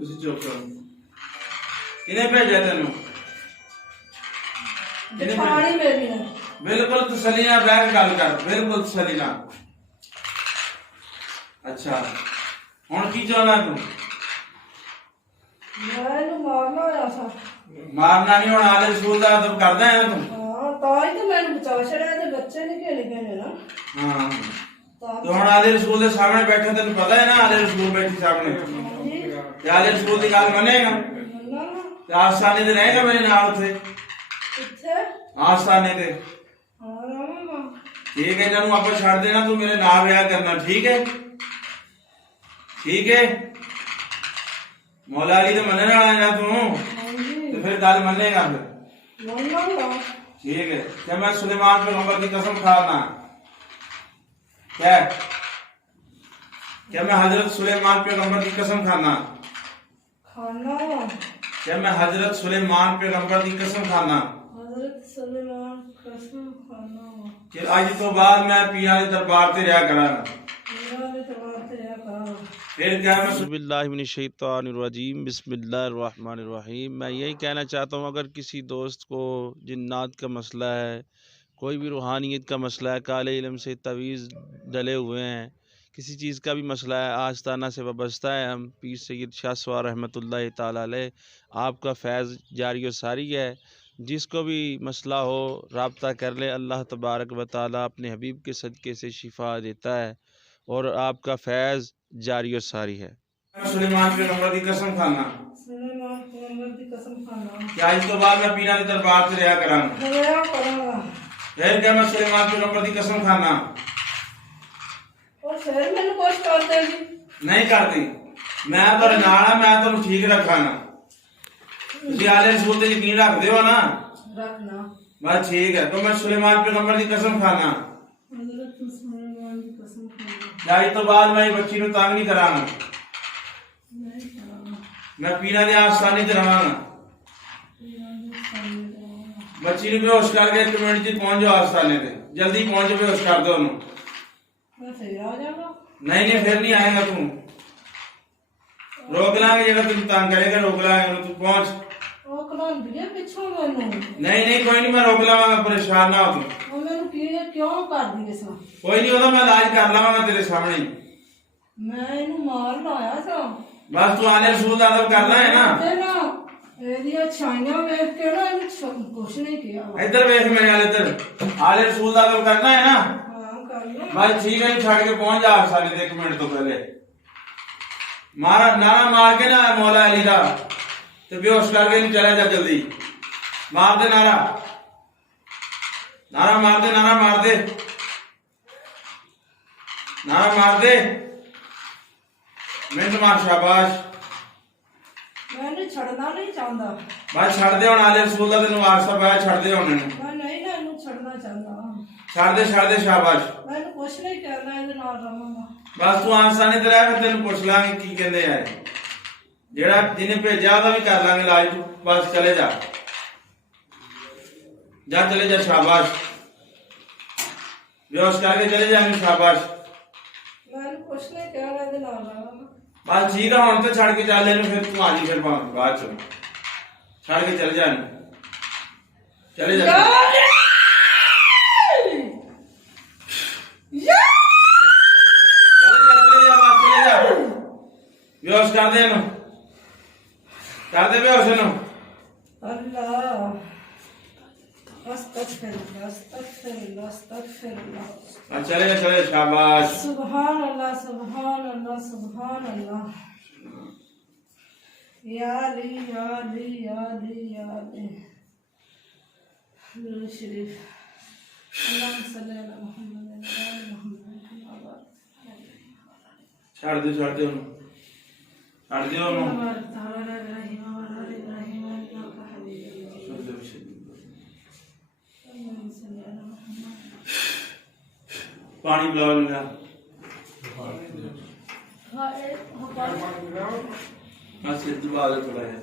ਤੁਸੀਂ ਚੁੱਪ ਕਰੋ। ਕਿਹਨੇ ਭੇਜਿਆ ਤੈਨੂੰ? ਪਾਣੀ ਮੇਰੀ ਨੇ। ਬਿਲਕੁਲ ਤਸੱਲੀ ਨਾਲ ਬੈਠ ਕੇ ਗੱਲ ਕਰ, ਬਿਲਕੁਲ ਤਸੱਲੀ ਨਾਲ। ਅੱਛਾ ਹੁਣ ਕੀ ਚਾਹਨਾ ਤੂੰ? ਮੈਂ ਇਹਨੂੰ ਮਾਰਨਾ ਹੋਇਆ ਸਾ। ਮਾਰਨਾ ਨਹੀਂ, ਹੁਣ ਆਲੇ ਰਸੂਲ ਦਾ ਅਦਬ ਕਰਦਾ ਹੈ ਨਾ ਤੂੰ। ਹਾਂ ਤਾਂ ਹੀ ਤਾਂ ਮੈਨੂੰ ਬਚਾ ਛੜਿਆ ਤੇ ਬੱਚੇ ਨਹੀਂ ਖੇਲੇ ਨਾ। ਹਾਂ ਤਾਂ ਤੇ ਹੁਣ ਆਲੇ ਰਸੂਲ ਦੇ ਸਾਹਮਣੇ ਬੈਠਾ, ਤੈਨੂੰ ਪਤਾ ਹੈ ਨਾ ਆਲੇ ਰਸੂਲ ਬੈਠੀ ਸਾਹਮਣੇ, ਤੇ ਆਲੇ ਰਸੂਲ ਦੀ ਗੱਲ ਮੰਨੇਗਾ ਤੇ ਆਸਤਾਨੇ ਤੇ ਰਹੇਗਾ ਮੇਰੇ ਨਾਲ ਉੱਥੇ? ਕਿੱਥੇ? ਆਸਤਾਨੇ ਤੇ। ਹਾਂ ਰਾਮਾ ਠੀਕ ਹੈ, ਇਹਨਾਂ ਨੂੰ ਆਪਾਂ ਛੱਡ ਦੇਣਾ, ਤੂੰ ਮੇਰੇ ਨਾਲ ਵਿਆਹ ਕਰਨਾ, ਠੀਕ ਹੈ? ਠੀਕ ਹੈ, ਮੌਲਾ ਅਲੀ ਤੇ ਮੰਨਣ ਵਾਲਾ ਹੈ ਨਾ ਤੂੰ, ਤੇ ਫਿਰ ਗੱਲ ਮੰਨੇਗਾ ਫਿਰ? ठीक है। क्या मैं सुलेमान पैगंबर की कसम खाना? क्या मैं हजरत सुलेमान पैगंबर की कसम खाना? क्या मैं हजरत सुलेमान पैगंबर की कसम खाना? कि आज तो बाद मैं पिया के दरबार से रहा करांगा। फिर क्या मैं बिस्मिल्लाहिर्रहमानिर्रहीम बिस्मिल्लाहिर्रहमानिर्रहीम। मैं यही कहना चाहता हूँ, अगर किसी दोस्त को जिन्नात का मसला है, कोई भी रूहानियत का मसला है, काले इल्म से तवीज़ डले हुए हैं, किसी चीज़ का भी मसला है, आस्ताना से वाबस्ता है, हम पीर सैयद शाह सवार रहमतुल्लाह ताला अलैह आपका फैज़ जारी व सारी है। जिसको भी मसला हो राब्ता कर ले, अल्लाह तबारक व ताला अपने हबीब के सदक़े से शिफा देता है और आपका फैज़ जारी व सारी है। सुलेमान पैगंबर की कसम खाना कि आज तो बाद मैं पीना के दरबार से रहा करांगा। फिर क्या मैं सुलेमान पैगंबर की कसम खाना? नहीं करती, मैं तो नाला, मैं तो ठीक रखाना। तुसी आले रसूल ते यकीन रखदे हो ना? रखना बस ठीक है। तो मैं सुलेमान पैगंबर की कसम खाना आज तो बाद मैं बच्ची नु तंग नहीं करांगा, मैं पीना दे आस्थाने ते रहांगा। बच्ची नु बेहोश करके 1 मिनट च पहुंच जाओ आस्थाने ते, जल्दी पहुंच, बेहोश कर दो उन्हें। नहीं नहीं फिर नहीं आएगा तू, रोक लांगे, जगह तुम तंग करेगा रोक लांगे, तू पहुंच। नहीं नहीं कोई नहीं, मैं रोक लावांगा, परेशान ना हो तू। क्यों कर दी? कोई नहीं, मैं इलाज कर लवांगा तेरे सामने ही। मैं इनू मार लाया था। बस तू आले रसूल दा अदब करना है ना? छाइयां वेख के ना कुछ नहीं किया। इधर वेख मेरे वाले, इधर आले रसूल दा अदब करना है ना? बस ठीक है, छड़ के पहुंच जा साले 1 मिनट तो पहले। मारा नारा मार के ना मौला अली दा ते बेहोश करके नहीं चला जा, जल्दी मार दे नारा, नारा मार दे, नारा मार दे, नारा मार दे, मिनट मार, शाबाश। मैंने छड़ना नहीं चाहता। बस छड़ दे हुण, आले रसूल दा तैनूं वास्ता पाया, छड़ दे हुण इहनूं। मैं नहीं ना इनू छड़ना चाहता। छड़ दे शाबाश। मैं कुछ नहीं करना, इहदे नाल रहांगा। बस तू आसानी ते रह, फिर तैनूं पुछ लांगे की कहंदे आ। जेड़ा जिन्हें भेजा ओहदा भी कर लांगे इलाज, तू बस चले जा, जा चले जा, शाबाश। बेहोश करके चले जा, शाबाश। मैं कुछ नहीं करना, इहदे नाल रहांगा। बस ठीक है, हुण ते छड़ के चल इहनूं, फिर तू आ जी, फिर बाद च छड़ के चले जा, चले जा, बेहोश कर दे, कर दे बेहोश इहनूं। अल्लाह अस्तगफिरुल्लाह अस्तगफिरुल्लाह अस्तगफिरुल्लाह। चले चले, शाबाश। सुभान अल्लाह सुभान अल्लाह सुभान अल्लाह। या अली या अली या अली या अली। दुरूद शरीफ। अल्लाहुम्मा सल्ली अला मुहम्मद व अला मुहम्मद। छड़ दे उन्हें, छड़ दे उन्हें। पानी पिलाओ इन्हें। बस दुआ दे थोड़ा है।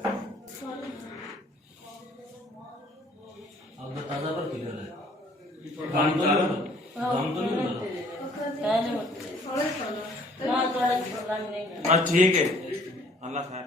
आपका ताजा पर किधर है? पानी पिला लो। दम तो नहीं होता। हाँ ठीक है, अल्लाह खैर।